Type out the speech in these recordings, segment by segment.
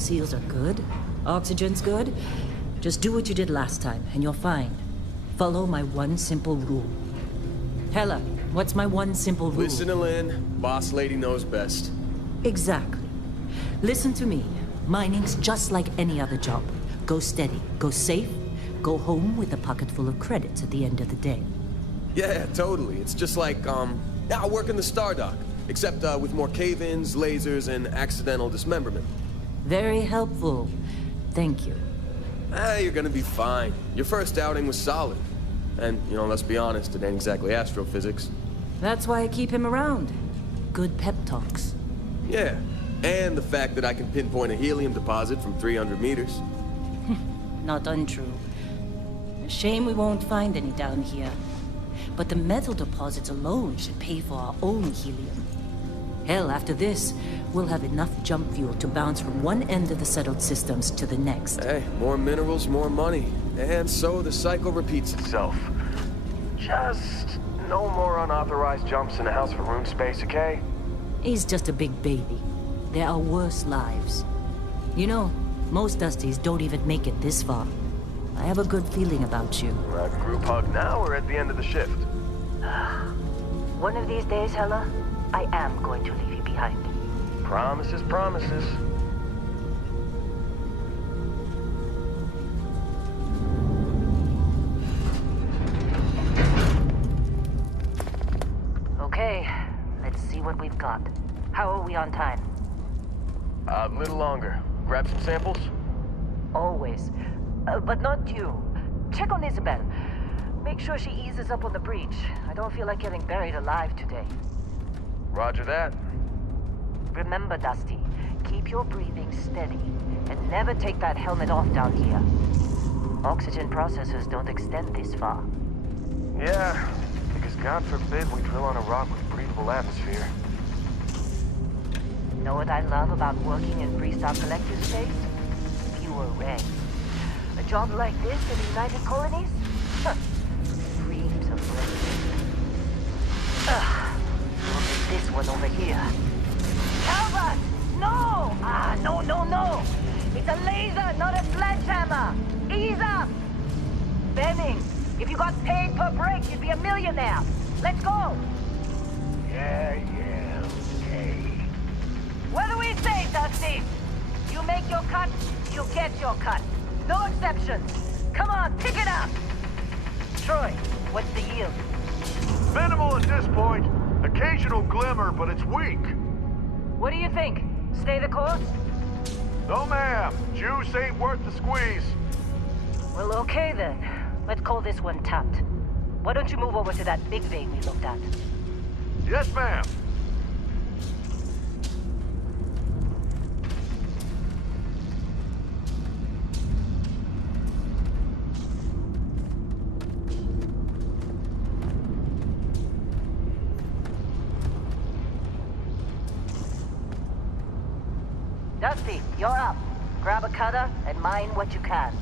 Seals are good. Oxygen's good. Just do what you did last time, and you're fine. Follow my one simple rule. Hella, what's my one simple rule? Listen to Lynn. Boss lady knows best. Exactly. Listen to me. Mining's just like any other job. Go steady, go safe, go home with a pocket full of credits at the end of the day. Yeah, totally. It's just like, I work in the Star Dock. Except, with more cave-ins, lasers, and accidental dismemberment. Very helpful. Thank you. You're gonna be fine. Your first outing was solid. And, let's be honest, it ain't exactly astrophysics. That's why I keep him around. Good pep talks. Yeah, and the fact that I can pinpoint a helium deposit from 300 meters. Not untrue. A shame we won't find any down here. But the metal deposits alone should pay for our own helium. Hell, after this, we'll have enough jump fuel to bounce from one end of the settled systems to the next. Hey, more minerals, more money. And so the cycle repeats itself. Just no more unauthorized jumps in the house for room space, okay? He's just a big baby. There are worse lives. You know, most Dusties don't even make it this far. I have a good feeling about you. A group hug now or at the end of the shift? One of these days, Hella, I am going to leave you behind. Promises, promises. Okay, let's see what we've got. How are we on time? A little longer. Grab some samples? Always. But not you. Check on Isabel. Make sure she eases up on the breach. I don't feel like getting buried alive today. Roger that. Remember, Dusty, keep your breathing steady, and never take that helmet off down here. Oxygen processors don't extend this far. Yeah, because God forbid we drill on a rock with breathable atmosphere. Know what I love about working in Freestar Collective space? Fewer regs. A job like this in the United Colonies? Huh. Dreams of regs. Look at this one over here. Albert! No! No! It's a laser, not a sledgehammer! Ease up! Benning, if you got paid per break, you'd be a millionaire. Let's go! Yeah, okay. What do we say, Dusty? You make your cut, you get your cut. No exceptions. Come on, pick it up! Troy, what's the yield? Minimal at this point. Occasional glimmer, but it's weak. What do you think? Stay the course? No, ma'am. Juice ain't worth the squeeze. Well, okay then. Let's call this one tapped. Why don't you move over to that big vein we looked at? Yes, ma'am. Dusty, you're up. Grab a cutter and mine what you can.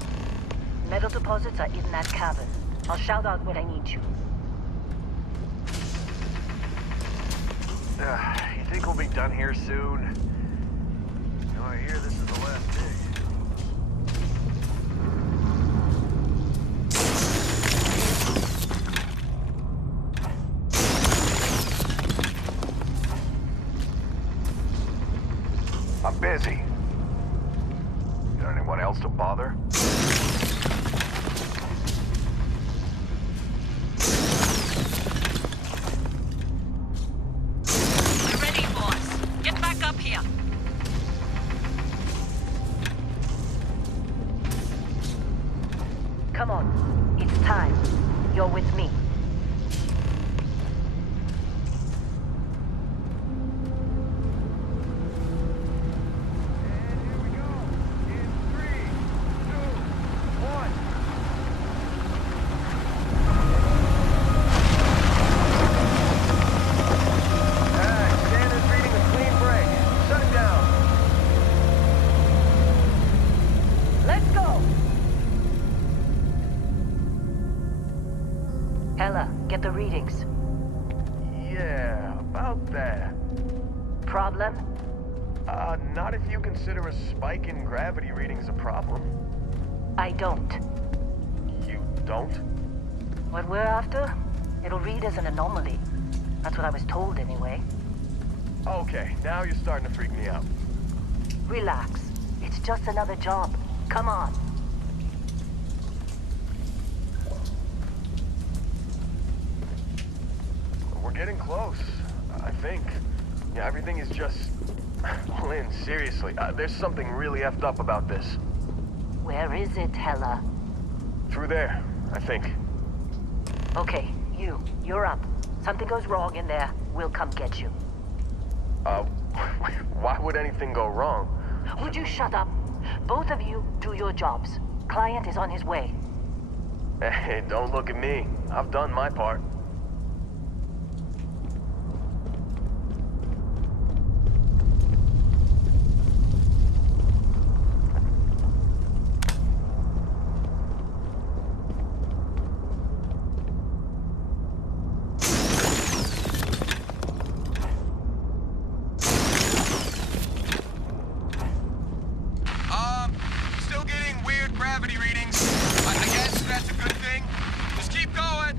Metal deposits are in that cavern. I'll shout out when I need you. You think we'll be done here soon? I hear this is the last dig. I'm busy. Got anyone else to bother? We're ready, boss. Get back up here. Come on. It's time. You're with me. Hella, get the readings. Yeah, about that. Problem? Not if you consider a spike in gravity readings a problem. I don't. You don't? What we're after, it'll read as an anomaly. That's what I was told anyway. Okay, now you're starting to freak me out. Relax. It's just another job. Come on. We're getting close, I think. Yeah, everything is just... Lynn, seriously, there's something really effed up about this. Where is it, Hella? Through there, I think. Okay, you're up. Something goes wrong in there, we'll come get you. Why would anything go wrong? Would you shut up? Both of you do your jobs. Client is on his way. Hey, don't look at me. I've done my part. Still getting weird gravity readings. I guess that's a good thing. Just keep going.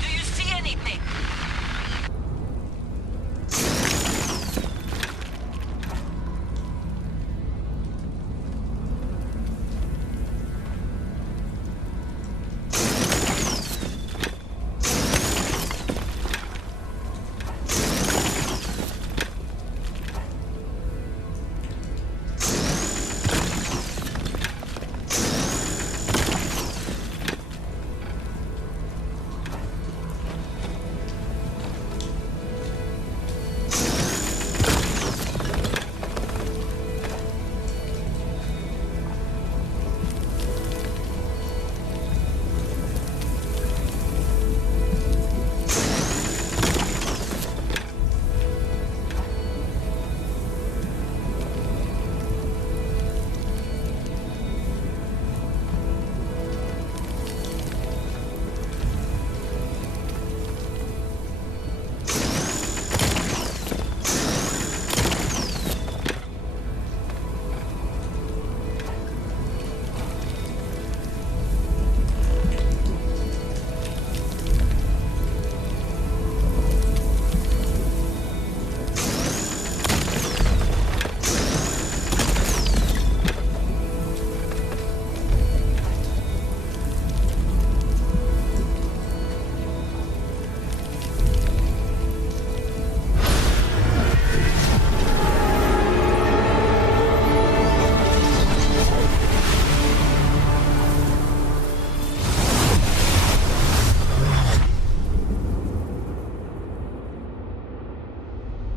Do you see anything?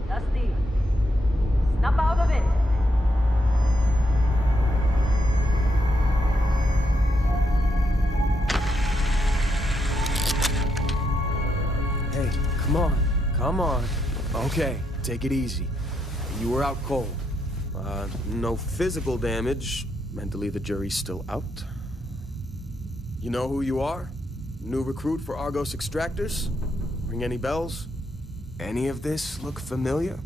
Dusty, snap out of it. Hey, come on. Come on. Okay, take it easy. You were out cold. No physical damage. Mentally, the jury's still out. You know who you are? New recruit for Argos Extractors? Ring any bells? Any of this look familiar?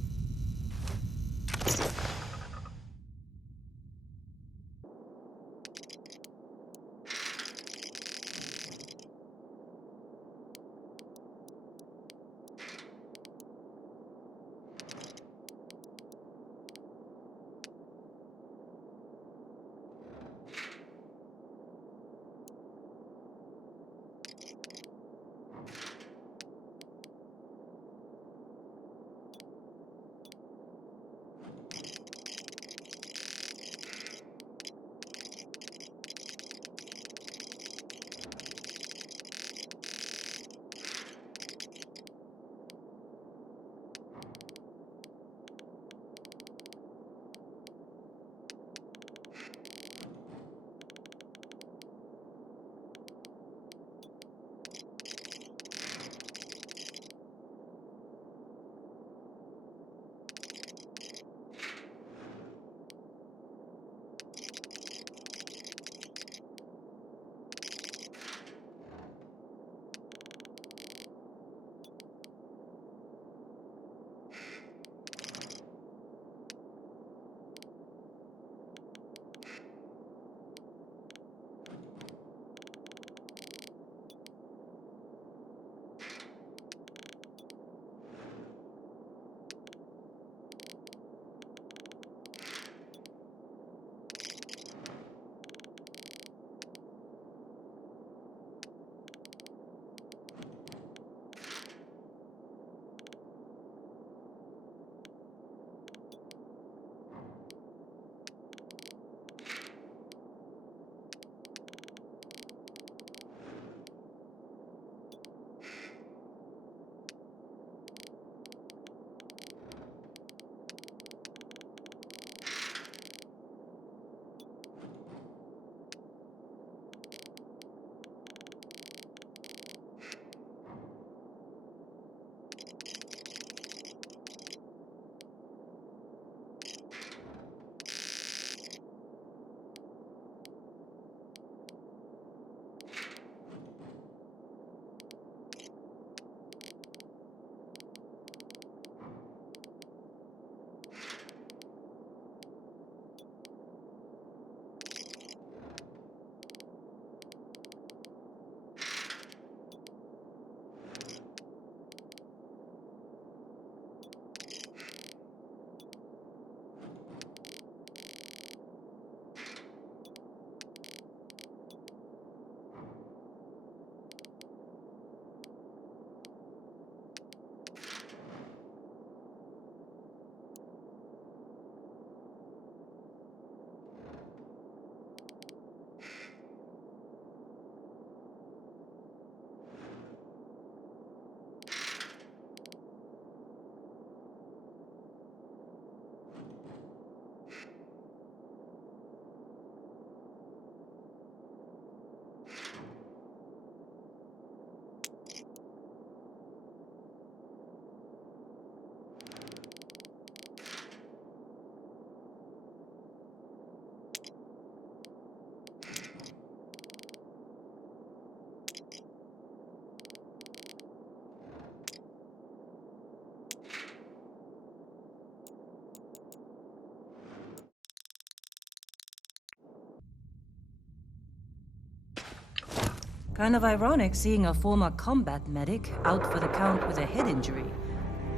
Kind of ironic seeing a former combat medic out for the count with a head injury.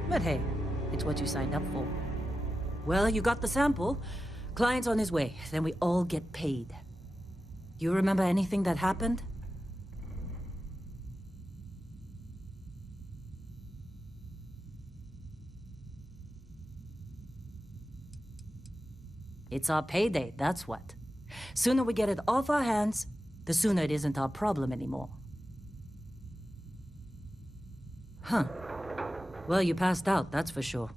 But hey, it's what you signed up for. Well, you got the sample. Client's on his way, then we all get paid. You remember anything that happened? It's our payday, that's what. Sooner we get it off our hands, the sooner it isn't our problem anymore. Huh. Well, you passed out, that's for sure.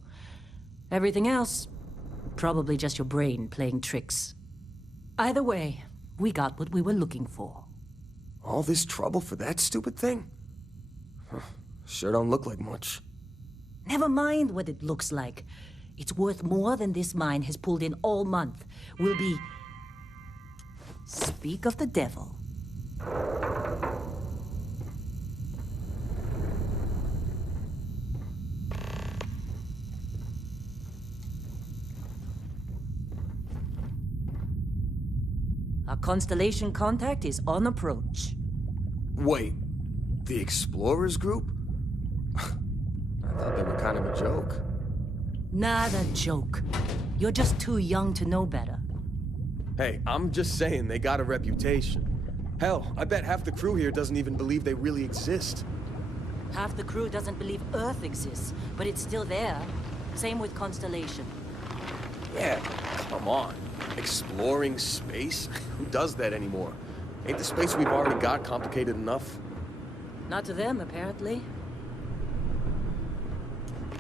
Everything else, probably just your brain playing tricks. Either way, we got what we were looking for. All this trouble for that stupid thing? Huh. Sure don't look like much. Never mind what it looks like. It's worth more than this mine has pulled in all month. We'll be... Speak of the devil. Our Constellation contact is on approach. Wait, the Explorers group? I thought they were kind of a joke. Not a joke. You're just too young to know better. Hey, I'm just saying they got a reputation. Hell, I bet half the crew here doesn't even believe they really exist. Half the crew doesn't believe Earth exists, but it's still there. Same with Constellation. Yeah, come on. Exploring space? Who does that anymore? Ain't the space we've already got complicated enough? Not to them, apparently.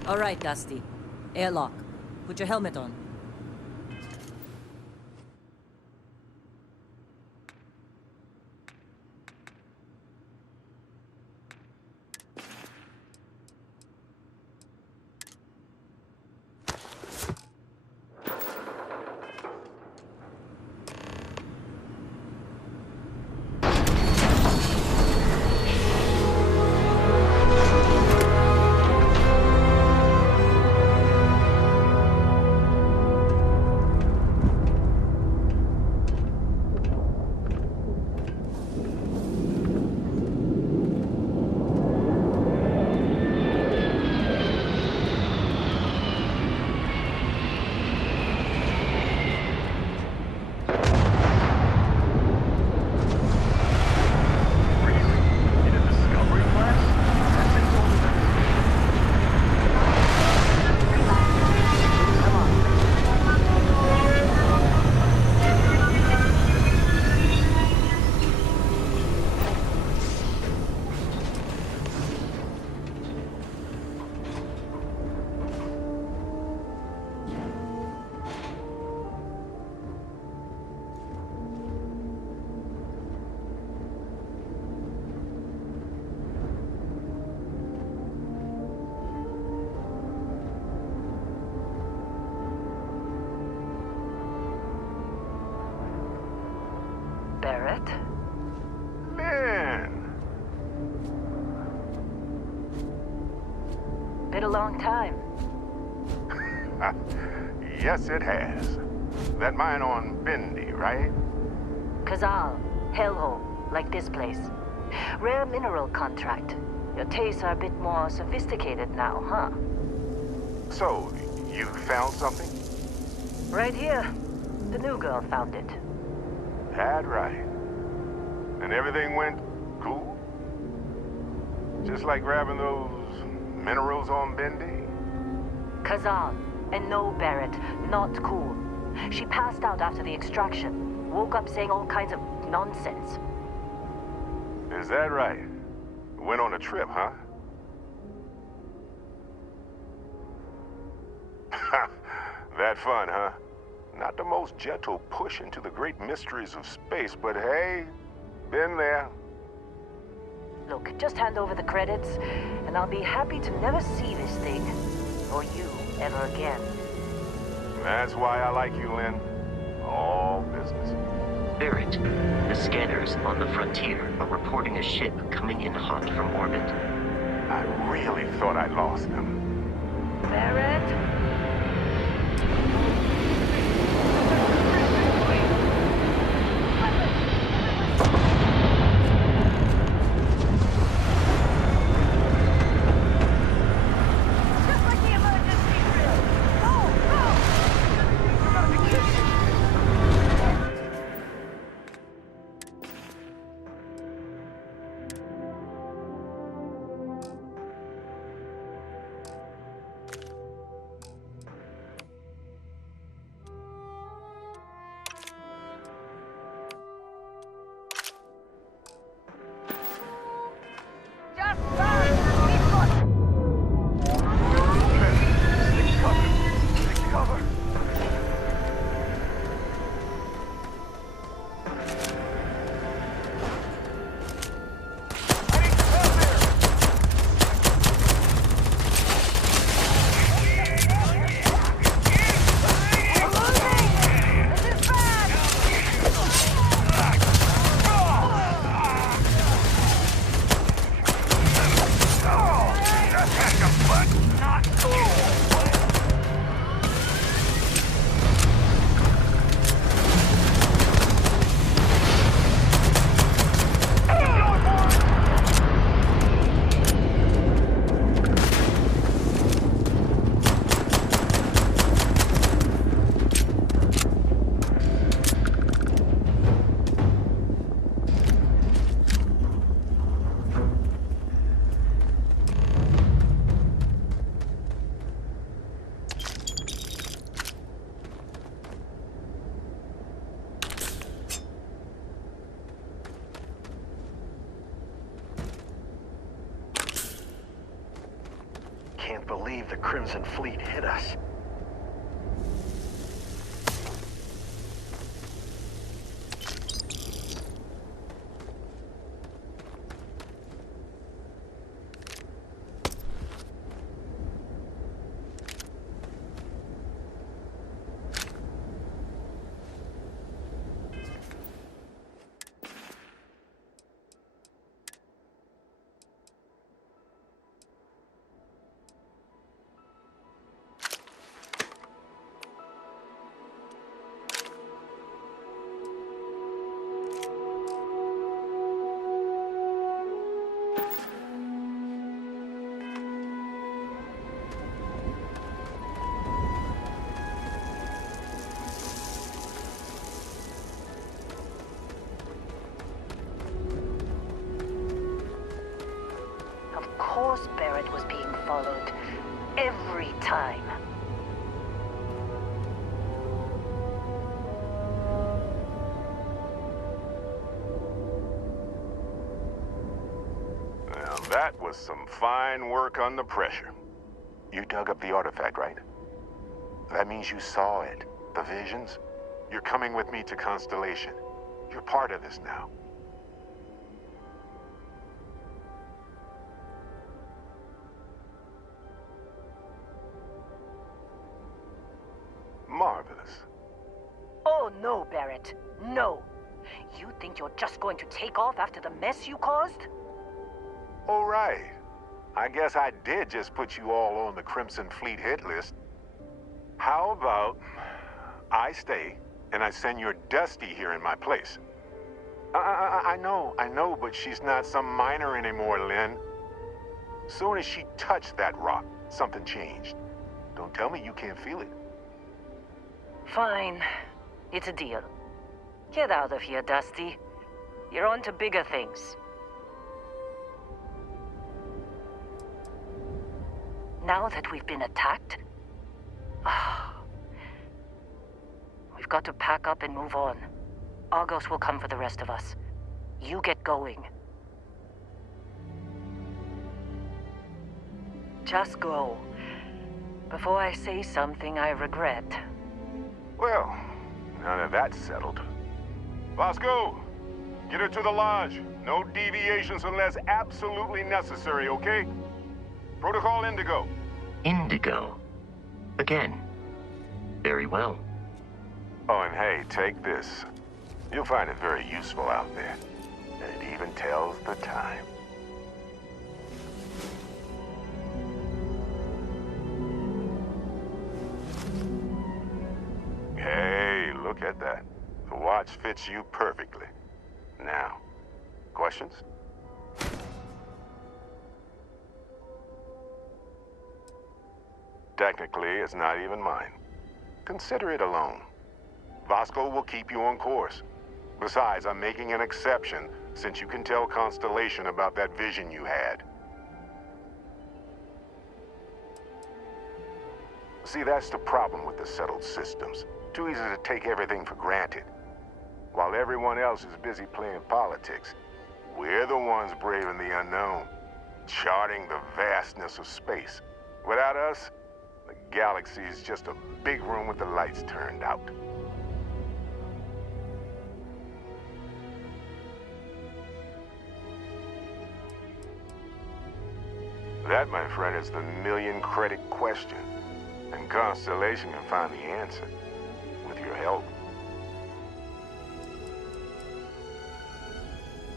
All right, Dusty. Airlock. Put your helmet on. Barrett? Man! Been a long time. Yes, it has. That mine on Bendy, right? Kazal, hellhole, like this place. Rare mineral contract. Your tastes are a bit more sophisticated now, huh? So, you found something? Right here. The new girl found it. That right. And everything went cool? Just like grabbing those minerals on Bendy? Kazal, and no Barrett, not cool. She passed out after the extraction. Woke up saying all kinds of nonsense. Is that right? Went on a trip, huh? That fun, huh? Not the most gentle push into the great mysteries of space, but hey, been there. Look, just hand over the credits, and I'll be happy to never see this thing, or you, ever again. That's why I like you, Lynn. All business. Barrett, the scanners on the frontier are reporting a ship coming in hot from orbit. I really thought I lost them. Barrett? Crimson Fleet hit us. Of course Barrett was being followed. Every time. Well, that was some fine work under pressure. You dug up the artifact, right? That means you saw it. The visions? You're coming with me to Constellation. You're part of this now. Marvelous. Oh no, Barrett. No. You think you're just going to take off after the mess you caused? All right. I guess I did just put you all on the Crimson Fleet hit list. How about I stay and I send your Dusty here in my place? I know, but she's not some minor anymore, Lynn. Soon as she touched that rock, something changed. Don't tell me you can't feel it. Fine. It's a deal. Get out of here, Dusty. You're on to bigger things. Now that we've been attacked, we've got to pack up and move on. Argos will come for the rest of us. You get going. Just go. Before I say something I regret. Well, now that that's settled. Vasco, get her to the lodge. No deviations unless absolutely necessary, okay? Protocol Indigo. Indigo. Again. Very well. Oh, and hey, take this. You'll find it very useful out there. It even tells the time. Hey, look at that. The watch fits you perfectly. Now, questions? Technically, it's not even mine. Consider it a loan. Vasco will keep you on course. Besides, I'm making an exception since you can tell Constellation about that vision you had. See, that's the problem with the settled systems. Too easy to take everything for granted. While everyone else is busy playing politics, we're the ones braving the unknown, charting the vastness of space. Without us, the galaxy is just a big room with the lights turned out. That, my friend, is the million-credit question. And Constellation can find the answer, with your help.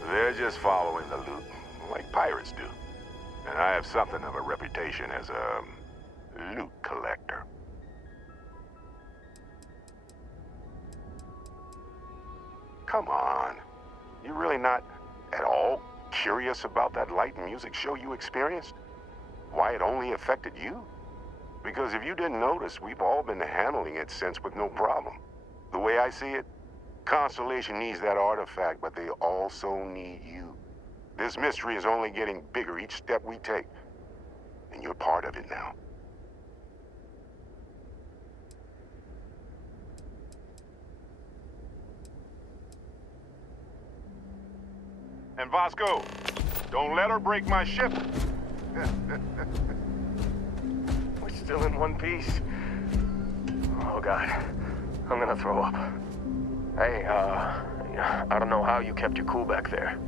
They're just following the loot, like pirates do. And I have something of a reputation as a loot collector. Come on. You really not at all curious about that light and music show you experienced? Why it only affected you? Because if you didn't notice, we've all been handling it since with no problem. The way I see it, Constellation needs that artifact, but they also need you. This mystery is only getting bigger each step we take. And you're part of it now. And Vasco, don't let her break my ship. What's still in one piece. Oh, God. I'm gonna throw up. Hey, I don't know how you kept your cool back there.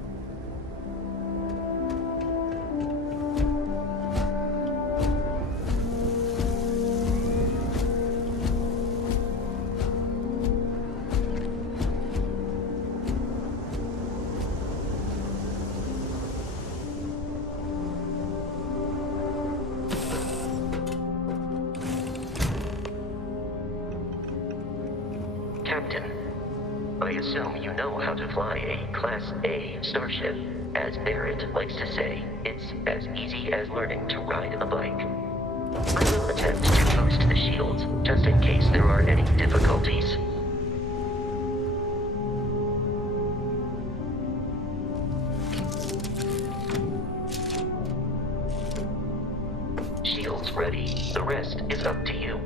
Captain, I assume you know how to fly a Class A starship. As Barrett likes to say, it's as easy as learning to ride a bike. I will attempt to boost the shields, just in case there are any difficulties. Shields ready. The rest is up to you.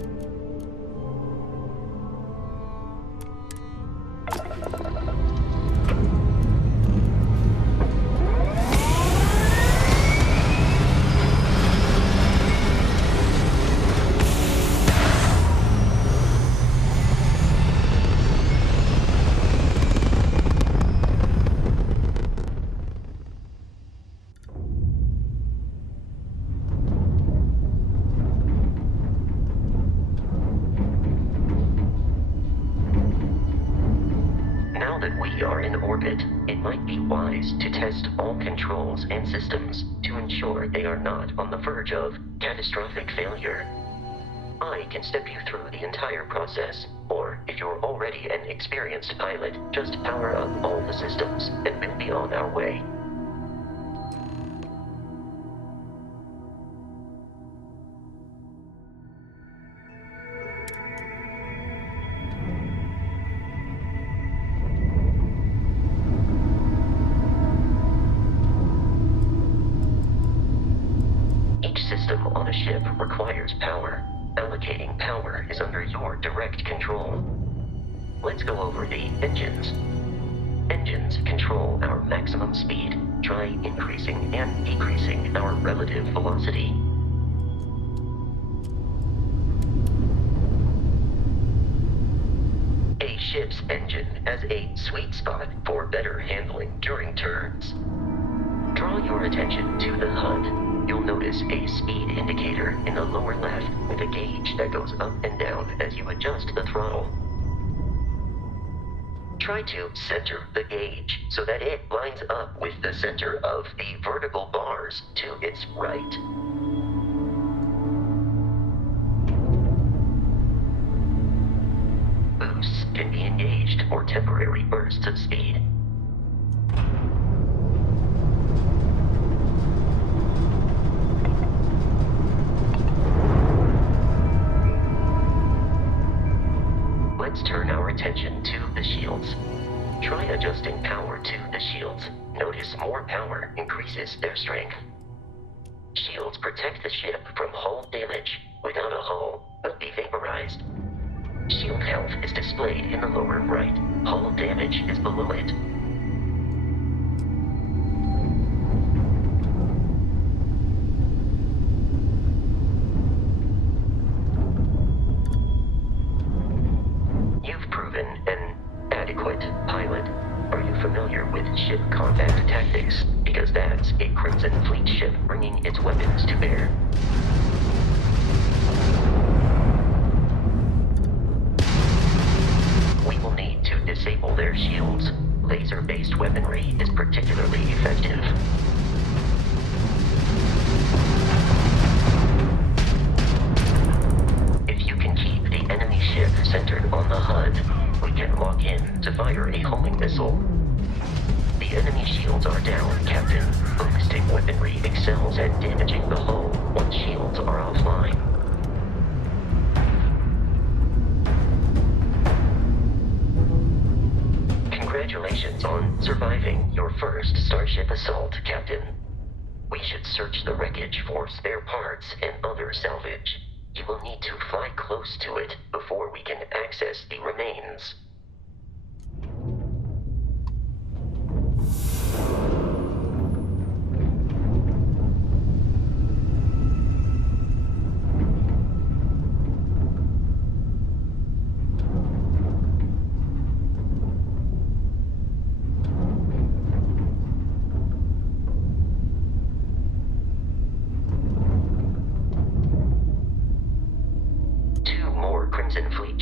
Now that we are in orbit, it might be wise to test all controls and systems to ensure they are not on the verge of catastrophic failure. I can step you through the entire process, or if you're already an experienced pilot, just power up all the systems and we'll be on our way. Each system on a ship requires power. Allocating power is under your direct control. Let's go over the engines. Engines control our maximum speed. Try increasing and decreasing our relative velocity. A ship's engine has a sweet spot for better handling during turns. Draw your attention to the HUD. You'll notice a speed indicator in the lower left with a gauge that goes up and down as you adjust the throttle. Try to center the gauge so that it lines up with the center of the vertical bars to its right. Boosts can be engaged for temporary bursts of speed. Let's turn our attention to the shields. Try adjusting power to the shields. Notice more power increases their strength. Shields protect the ship from hull damage. Without a hull, they'll be vaporized. Shield health is displayed in the lower right. Hull damage is below it. You've proven an adequate pilot. Are you familiar with ship combat tactics? Because that's a Crimson Fleet ship bringing its weapons to bear. We will need to disable their shields. Laser-based weaponry is particularly effective. If you can keep the enemy ship centered on the HUD, we can lock in to fire a homing missile. The enemy shields are down, Captain. Ballistic weaponry excels at damaging the hull once shields are offline. Congratulations on surviving your first Starship assault, Captain. We should search the wreckage for spare parts and other salvage. You will need to fly close to it before we can access the remains.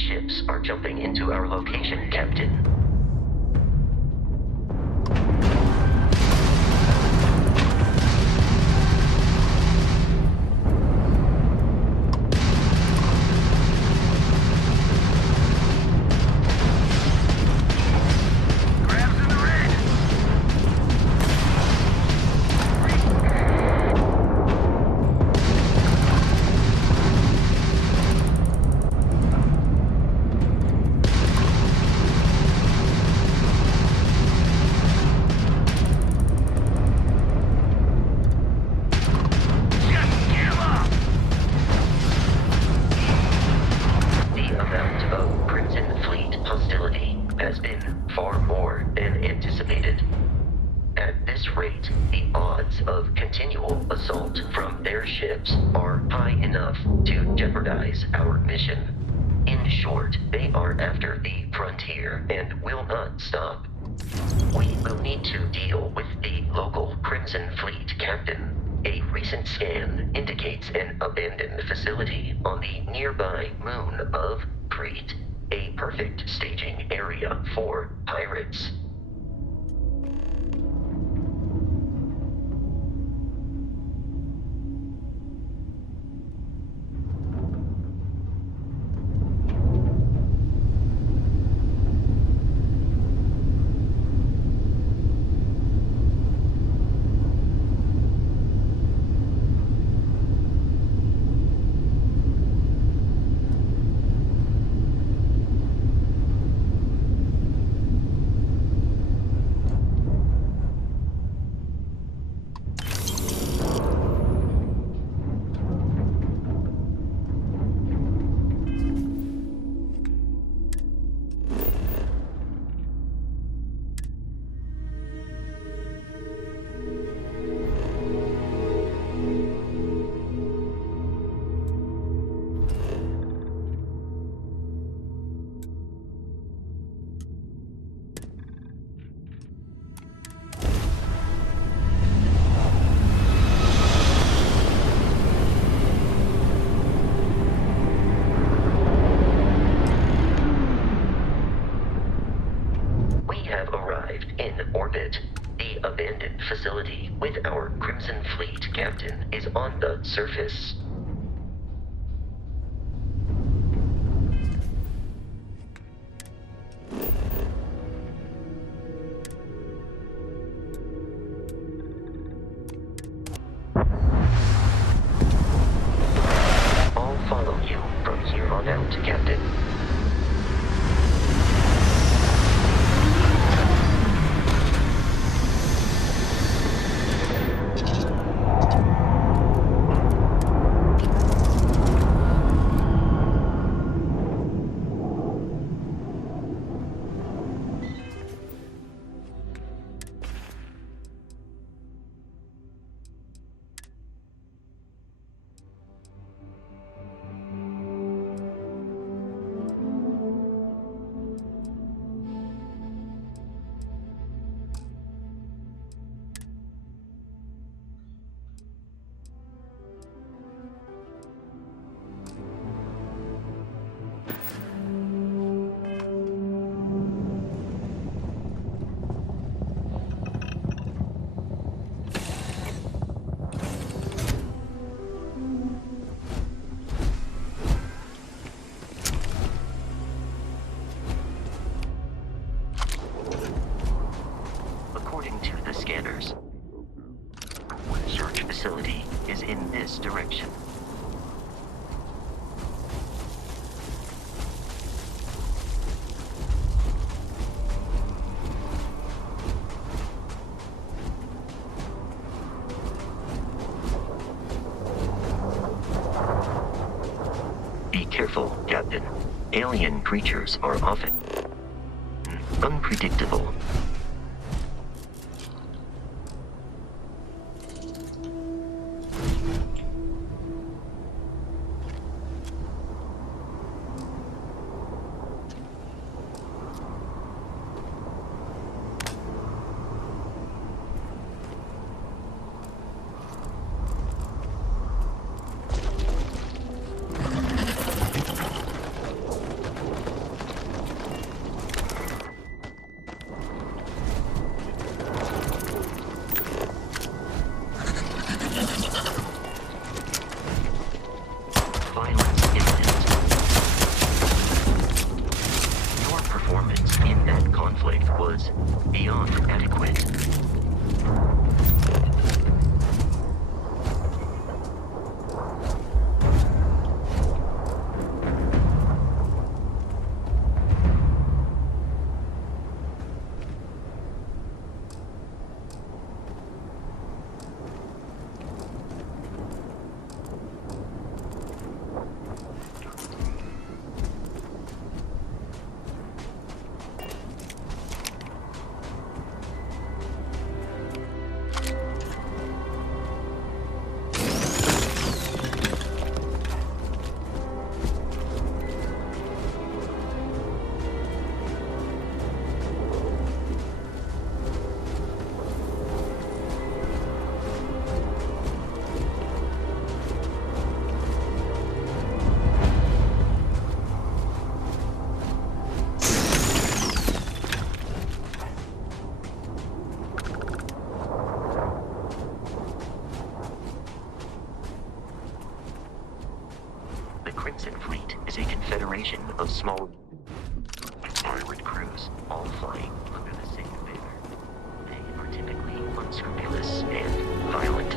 ships are jumping into our location, Captain. Our mission. In short, they are after the frontier and will not stop. We will need to deal with the local Crimson Fleet captain. A recent scan indicates an abandoned facility on the nearby moon of Crete, a perfect staging area for pirates. The abandoned facility with our Crimson Fleet captain is on the surface. I'll follow you from here on out, Captain. Scanners. Search facility is in this direction. Be careful, Captain. Alien creatures are often unpredictable. small pirate crews, all flying under the same banner. They are typically unscrupulous and violent.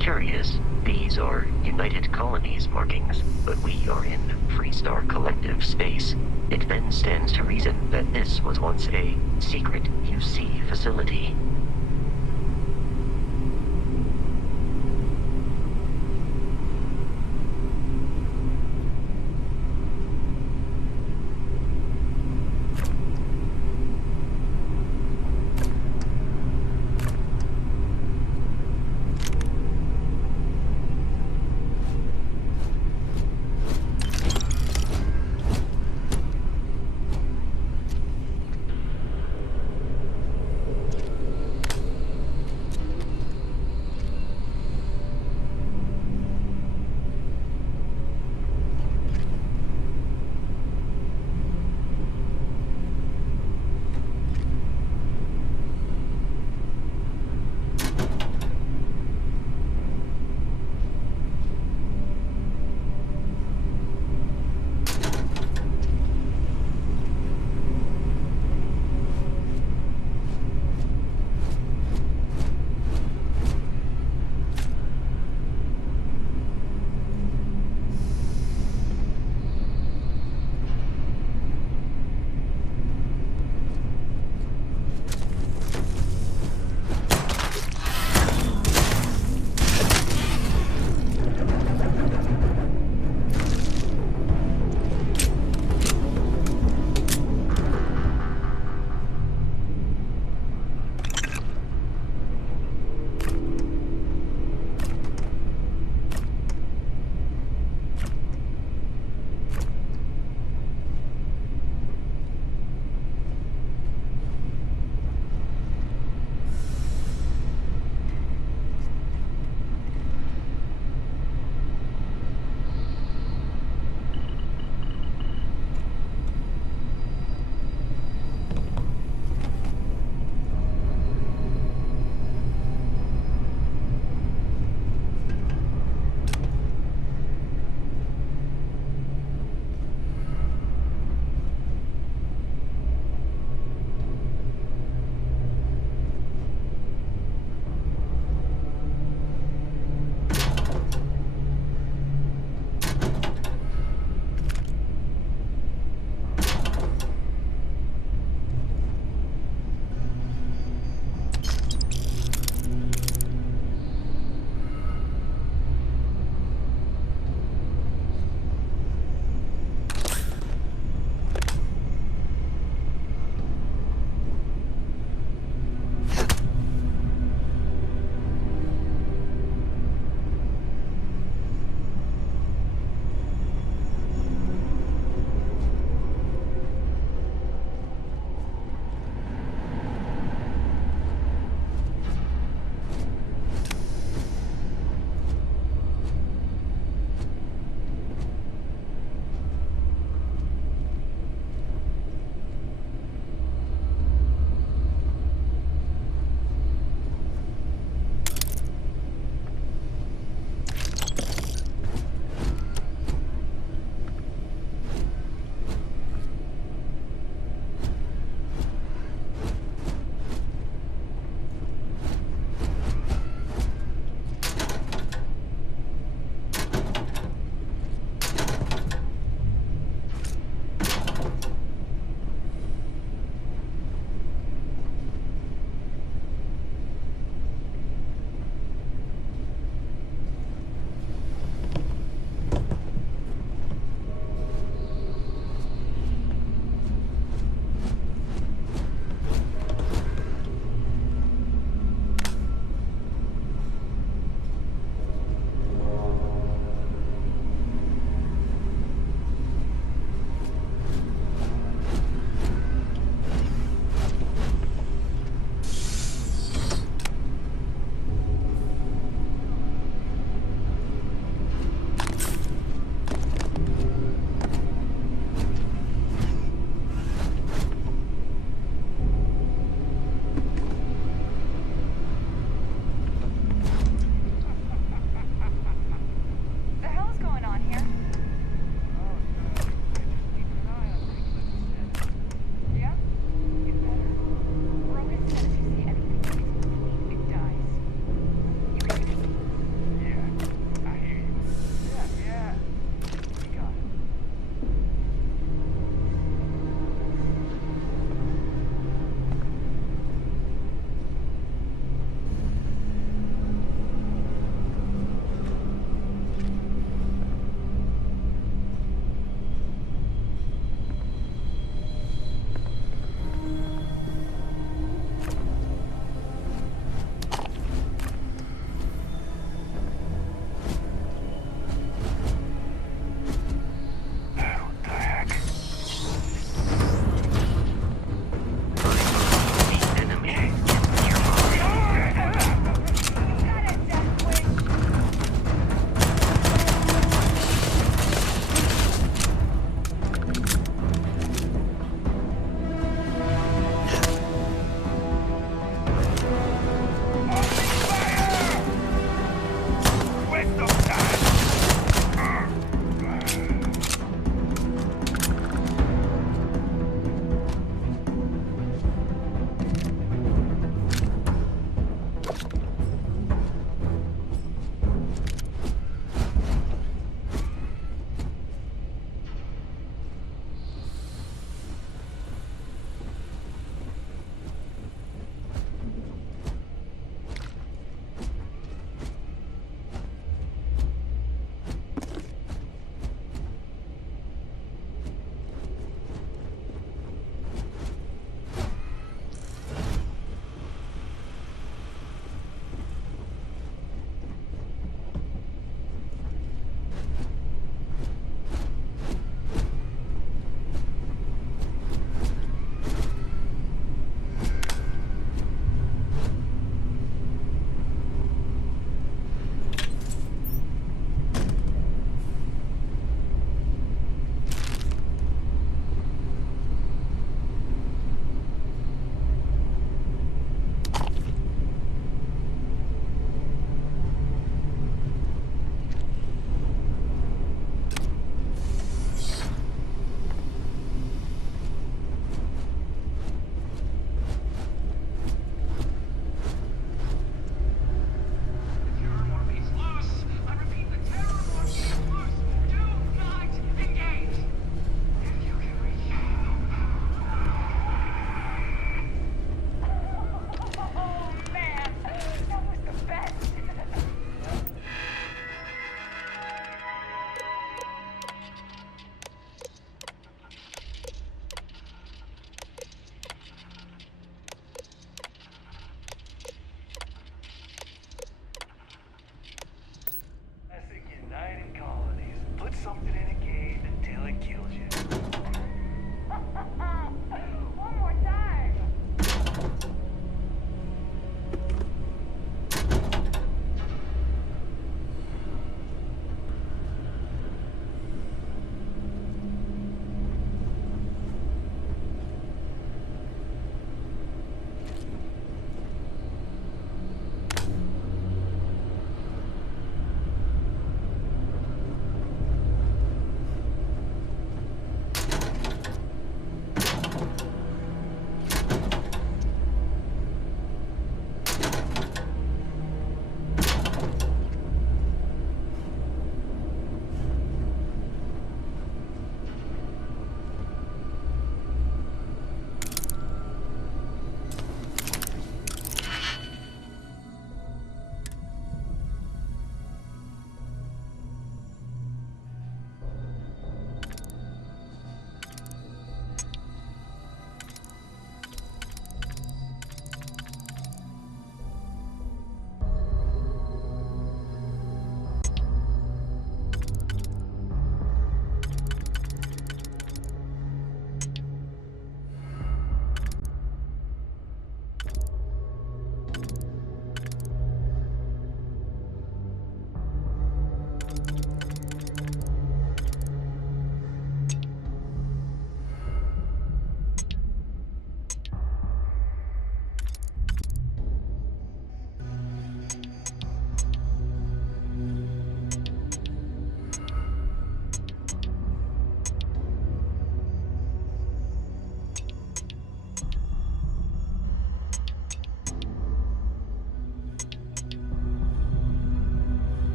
Curious, these are United Colonies markings, but we are in Freestar Collective space. It then stands to reason that this was once a secret UC facility.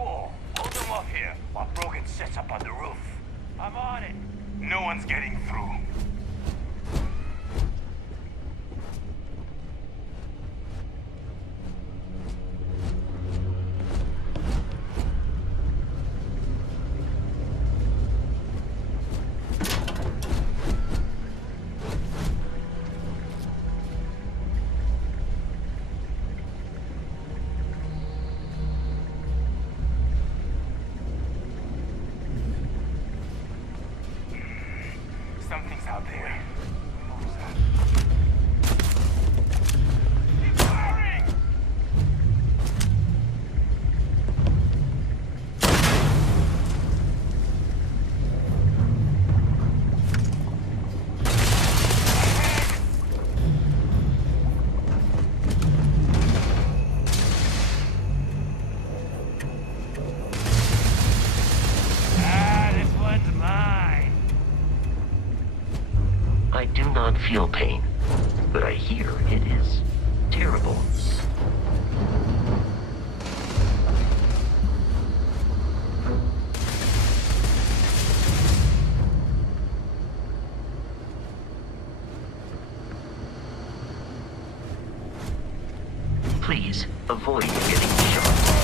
Cool. Hold them up here while Brogan sets up on the roof. I'm on it. No one's getting through. Something's out there. Keep firing! This one's mine. I do not feel pain, but I hear it is terrible. Please avoid getting shot.